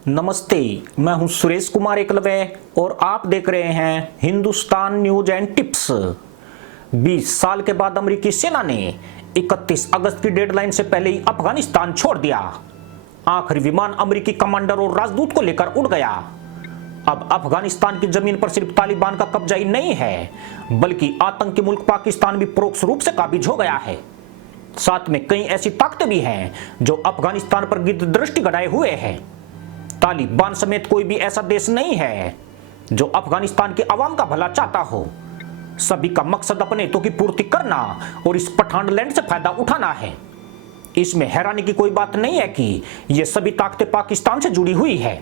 नमस्ते, मैं हूं सुरेश कुमार एकलव्य और आप देख रहे हैं हिंदुस्तान न्यूज एंड टिप्स। 20 साल के बाद अमेरिकी सेना ने 31 अगस्त की डेडलाइन से पहले ही अफगानिस्तान छोड़ दिया। आखिरी विमान अमेरिकी कमांडर और राजदूत को लेकर उड़ गया। अब अफगानिस्तान की जमीन पर सिर्फ तालिबान का कब्जा ही नहीं है, बल्कि आतंकी मुल्क पाकिस्तान भी परोक्ष रूप से काबिज हो गया है। साथ में कई ऐसी ताकतें भी हैं जो अफगानिस्तान पर गिद्ध दृष्टि गड़ाए हुए हैं। तालिबान समेत कोई भी ऐसा देश नहीं है जो अफगानिस्तान के अवाम का भला चाहता हो। सभी का मकसद अपने हितों की पूर्ति करना और इस पठान लैंड से फायदा उठाना है। इसमें हैरानी की कोई बात नहीं है कि ये सभी ताकतें पाकिस्तान से जुड़ी हुई है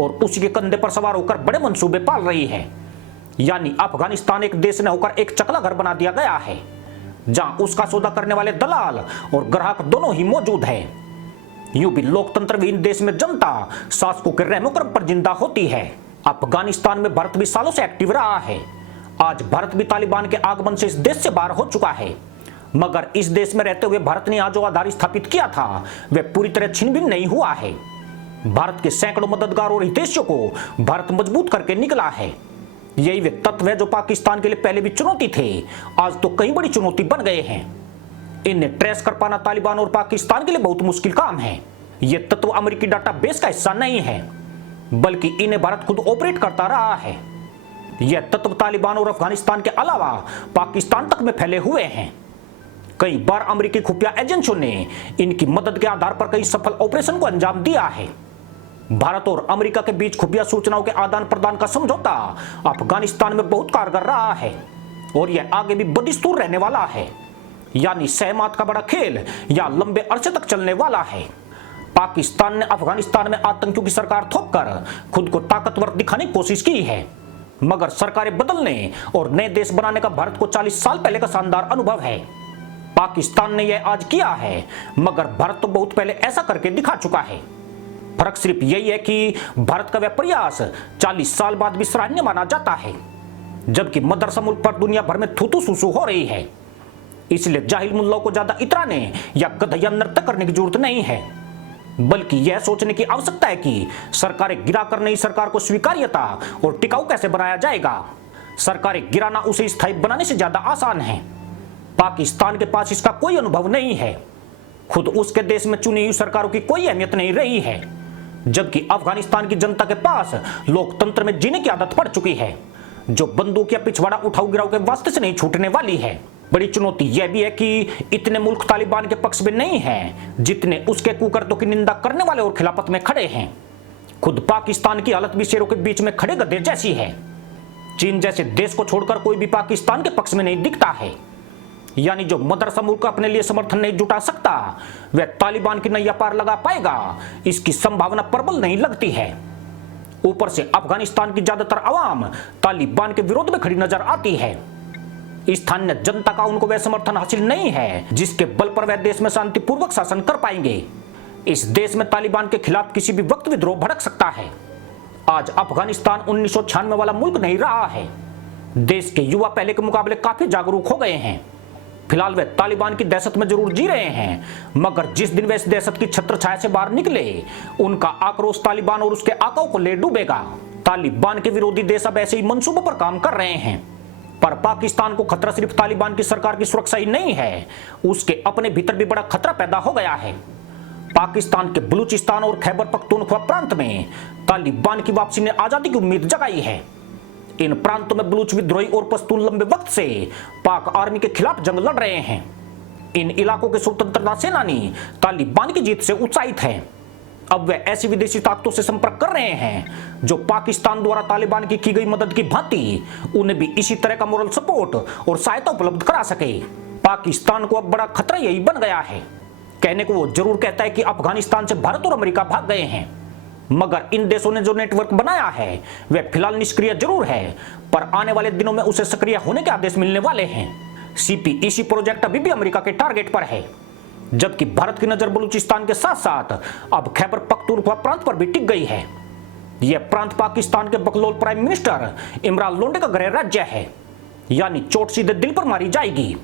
और उसी के कंधे पर सवार होकर बड़े मंसूबे पाल रही है। यानी अफगानिस्तान एक देश न होकर एक चकला घर बना दिया गया है, जहां उसका सौदा करने वाले दलाल और ग्राहक दोनों ही मौजूद हैं। यूं भी लोकतंत्र विहीन देश में जनता शासकों के रहमोकरम पर जिंदा होती है। अफगानिस्तान में भारत भी सालों से एक्टिव रहा है। आज भारत भी तालिबान के आगमन से इस देश से बाहर हो चुका है, मगर इस देश में रहते हुए भारत ने आज जो आधार स्थापित किया था वह पूरी तरह छिन भिन नहीं हुआ है। भारत के सैकड़ों मददगार और हितैषियों को भारत मजबूत करके निकला है। यही वे तत्व है जो पाकिस्तान के लिए पहले भी चुनौती थे, आज तो कई बड़ी चुनौती बन गए हैं। इन्हें ट्रेस कर पाना तालिबान और पाकिस्तान के लिए बहुत मुश्किल काम है। ये तत्व अमेरिकी डाटाबेस का हिस्सा नहीं है, बल्कि इन्हें भारत खुद ऑपरेट करता रहा है। यह तत्व तालिबान और अफगानिस्तान के अलावा पाकिस्तान तक में फैले हुए हैं। कई बार अमेरिकी खुफिया एजेंसियों ने इनकी मदद के आधार पर कई सफल ऑपरेशन को अंजाम दिया है। भारत और अमेरिका के बीच खुफिया सूचनाओं के आदान प्रदान का समझौता अफगानिस्तान में बहुत कारगर रहा है और यह आगे भी बदस्तूर रहने वाला है। यानी सहमत का बड़ा खेल या लंबे अरसे तक चलने वाला है। पाकिस्तान ने अफगानिस्तान में आतंकियों की सरकार थोपकर खुद को ताकतवर दिखाने की कोशिश की है, मगर सरकारें बदलने और नए देश बनाने का भारत को 40 साल पहले का शानदार अनुभव है। पाकिस्तान ने यह आज किया है, मगर भारत तो बहुत पहले ऐसा करके दिखा चुका है। फर्क सिर्फ यही है कि भारत का वह प्रयास 40 साल बाद भी सराहनीय माना जाता है, जबकि मदरसा मुल्क पर दुनिया भर में थूथू सुसु हो रही है। इसलिए जाहिल मुल्लों को ज्यादा इतराने या गधया नृत्य करने की जरूरत नहीं है, बल्कि यह सोचने की आवश्यकता है कि सरकारें गिराकर नई सरकार को स्वीकार्यता और टिकाऊ कैसे बनाया जाएगा। सरकारें गिराना उसे स्थायी बनाने से ज्यादा आसान है। पाकिस्तान के पास इसका कोई अनुभव नहीं है। खुद उसके देश में चुनी हुई सरकारों की कोई अहमियत नहीं रही है, जबकि अफगानिस्तान की जनता के पास लोकतंत्र में जीने की आदत पड़ चुकी है, जो बंदूक या पिछवाड़ा उठाऊ गिराव के वास्ते से नहीं छूटने वाली है। बड़ी चुनौती यह भी है कि इतने मुल्क तालिबान के पक्ष में नहीं हैं जितने उसके कुकर्तों की निंदा करने वाले और खिलाफत में खड़े हैं। खुद पाकिस्तान की हालत भी शेरों के बीच में खड़े गधे जैसी है। चीन जैसे देश को छोड़कर कोई भी पाकिस्तान के पक्ष में नहीं दिखता है। यानी जो मदरसा मुल्क अपने लिए समर्थन नहीं जुटा सकता वह तालिबान की नैया पार लगा पाएगा, इसकी संभावना प्रबल नहीं लगती है। ऊपर से अफगानिस्तान की ज्यादातर आवाम तालिबान के विरोध में खड़ी नजर आती है। स्थानीय जनता का उनको वह समर्थन हासिल नहीं है जिसके बल पर वह देश में शांतिपूर्वक शासन कर पाएंगे। इस देश में तालिबान के खिलाफ किसी भी वक्त विद्रोह भड़क सकता है। आज अफगानिस्तान 1996 वाला मुल्क नहीं रहा है। देश के युवा पहले के मुकाबले काफी जागरूक हो गए हैं। फिलहाल वे तालिबान की दहशत में जरूर जी रहे हैं, मगर जिस दिन वे इस दहशत की छत्र छाया से बाहर निकले, उनका आक्रोश तालिबान और उसके आकाओं को ले डूबेगा। तालिबान के विरोधी देश अब ऐसे ही मंसूबों पर काम कर रहे हैं, पर पाकिस्तान को खतरा सिर्फ तालिबान की सरकार की सुरक्षा ही नहीं है, उसके अपने भीतर भी बड़ा खतरा पैदा हो गया है। पाकिस्तान के बलूचिस्तान और खैबर पख्तूनख्वा प्रांत में तालिबान की वापसी ने आजादी की उम्मीद जगाई है। इन प्रांतों में बलूच विद्रोही और पश्तून लंबे वक्त से पाक आर्मी के खिलाफ जंग लड़ रहे हैं। इन इलाकों के स्वतंत्रता सेनानी तालिबान की जीत से उत्साहित हैं। अब वे ऐसी विदेशी ताकतों से संपर्क कर रहे हैं जो पाकिस्तान द्वारा तालिबान की गई मदद की भांति उन्हें भी इसी तरह का मोरल सपोर्ट और सहायता उपलब्ध करा सके। पाकिस्तान को अब बड़ा खतरा यही बन गया है। कहने को वो जरूर कहता है कि अफगानिस्तान से भारत और अमेरिका भाग गए हैं, मगर इन देशों ने जो नेटवर्क बनाया है वह फिलहाल निष्क्रिय जरूर है, पर आने वाले दिनों में उसे सक्रिय होने के आदेश मिलने वाले हैं। CPEC प्रोजेक्ट अभी भी अमेरिका के टारगेट पर है, जबकि भारत की नजर बलूचिस्तान के साथ साथ अब खैबर पख्तूनख्वा प्रांत पर भी टिक गई है। यह प्रांत पाकिस्तान के बकलौल प्राइम मिनिस्टर इमरान लोंडे का गृह राज्य है, यानी चोट सीधे दिल पर मारी जाएगी।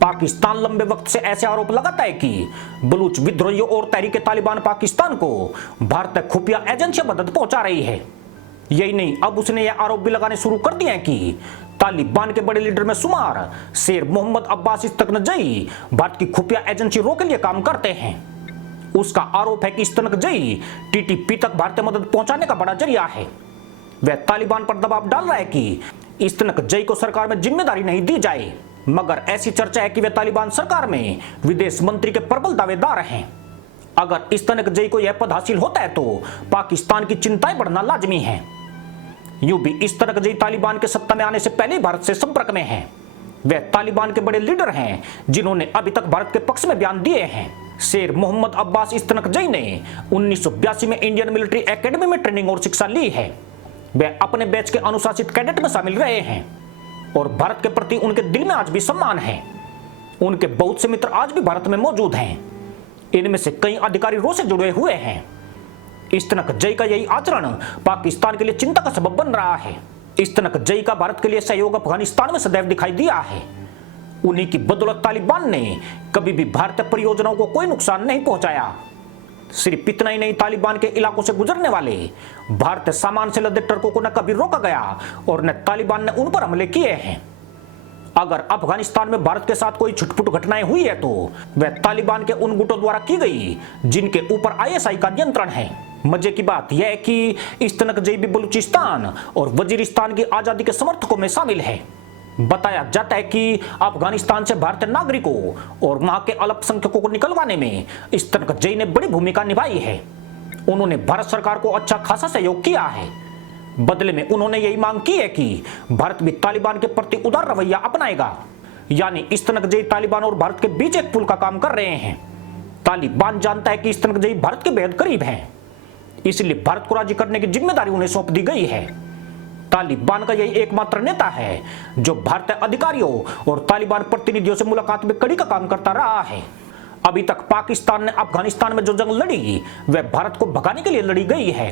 पाकिस्तान लंबे वक्त से ऐसे आरोप लगाता है कि बलूच विद्रोहियों और तहरीके तालिबान पाकिस्तान को भारतीय खुफिया एजेंसियां मदद पहुंचा रही है। यही नहीं, अब उसने यह आरोप भी लगाने शुरू कर दिए हैं कि तालिबान के बड़े लीडर में शुमार शेर मोहम्मद अब्बास इस्तकनजई भारत की खुफिया एजेंसी रो के लिए काम करते हैं। उसका आरोप है कि इस्तकनजई टीटीपी तक भारतीय मदद पहुंचाने का बड़ा जरिया है। वह तालिबान पर दबाव डाल रहा है कि इस्तकनजई को सरकार में जिम्मेदारी नहीं दी जाए, मगर ऐसी चर्चा है कि वे तालिबान सरकार में विदेश मंत्री के प्रबल दावेदार हैं। अगर इस्तकनजई को यह पद हासिल होता है तो पाकिस्तान की चिंताएं बढ़ना लाजमी है। यूं भी इस्तकनजई तालिबान के सत्ता में आने से पहले ही भारत से संपर्क में हैं। वे तालिबान के बड़े लीडर हैं जिन्होंने अभी तक भारत के पक्ष में बयान दिए हैं। शेर मोहम्मद अब्बास इस्तकनजई ने 1982 में इंडियन मिलिट्री एकेडमी में ट्रेनिंग और शिक्षा ली है। वे अपने बैच के अनुशासित कैडेट में शामिल रहे हैं और भारत के प्रति उनके दिल में आज भी सम्मान है। उनके बहुत से मित्र आज भी भारत में मौजूद हैं। इनमें से कई अधिकारी रो से जुड़े हुए हैं। इस्तकनजई का यही आचरण पाकिस्तान के लिए चिंता का सबब बन रहा है। इस्तकनजई का भारत के लिए सहयोग अफगानिस्तान में सदैव दिखाई दिया है। उन्हीं की बदौलत तालिबान ने कभी भी भारतीय परियोजनाओं को कोई नुकसान नहीं पहुंचाया। सिर्फ इतना ही नहीं, तालिबान के इलाकों से गुजरने वाले भारतीय सामान से लदे ट्रकों को न कभी रोका गया और न तालिबान ने उन पर हमले किए हैं। अगर अफगानिस्तान में भारत के साथ कोई छुटपुट घटनाएं हुई है तो वह तालिबान के उन गुटों द्वारा की गई जिनके ऊपर आईएसआई का नियंत्रण है। मजे की बात यह है कि इस्तकनजई भी बलूचिस्तान और वजीरिस्तान की आजादी के समर्थकों में शामिल है। बताया जाता है कि अफगानिस्तान से भारतीय नागरिकों और वहां के अल्पसंख्यकों को निकलवाने में इस्तकनजई ने बड़ी भूमिका निभाई है। उन्होंने भारत सरकार को अच्छा खासा सहयोग किया है। बदले में उन्होंने यही मांग की है कि भारत भी तालिबान के प्रति उदार रवैया अपनाएगा। यानी इस्तकनजई तालिबान और भारत के बीच एक पुल का काम कर रहे हैं। तालिबान जानता है कि इस्तकनजई भारत के बेहद करीब हैं, इसलिए भारत को राजी करने की जिम्मेदारी उन्हें सौंप दी गई है। तालिबान का यही एकमात्र नेता है जो भारतीय अधिकारियों और तालिबान प्रतिनिधियों से मुलाकात में कड़ी का काम करता रहा है। अभी तक पाकिस्तान ने अफगानिस्तान में जो जंग लड़ी वह भारत को भगाने के लिए लड़ी गई है,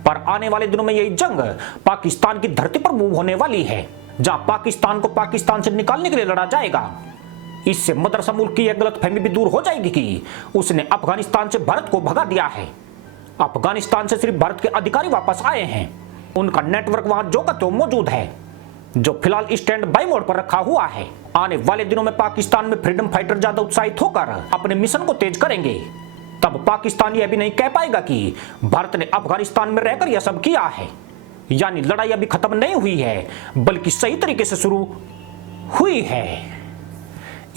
पर आने वाले दिनों में यही जंग पाकिस्तान की धरती पर मूव होने वाली है, जहां पाकिस्तान को पाकिस्तान से निकालने के लिए लड़ा जाएगा। इससे मदरसा मुल्क की यह गलतफहमी भी दूर हो जाएगी कि उसने अफगानिस्तान से भारत को भगा दिया है। अफगानिस्तान से सिर्फ भारत के अधिकारी वापस आए हैं। उनका नेटवर्क वहां जो का त्यों मौजूद है, जो फिलहाल स्टैंड बाय मोड पर रखा हुआ है। आने वाले दिनों में पाकिस्तान में फ्रीडम फाइटर ज्यादा उत्साहित होकर अपने मिशन को तेज करेंगे। तब पाकिस्तान यह भी नहीं कह पाएगा कि भारत ने अफगानिस्तान में रहकर यह सब किया है। यानी लड़ाई अभी खत्म नहीं हुई है, बल्कि सही तरीके से शुरू हुई है।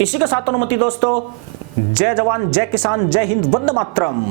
इसी के साथ अनुमति दोस्तों, जय जवान, जय किसान, जय हिंद, वंदे मातरम।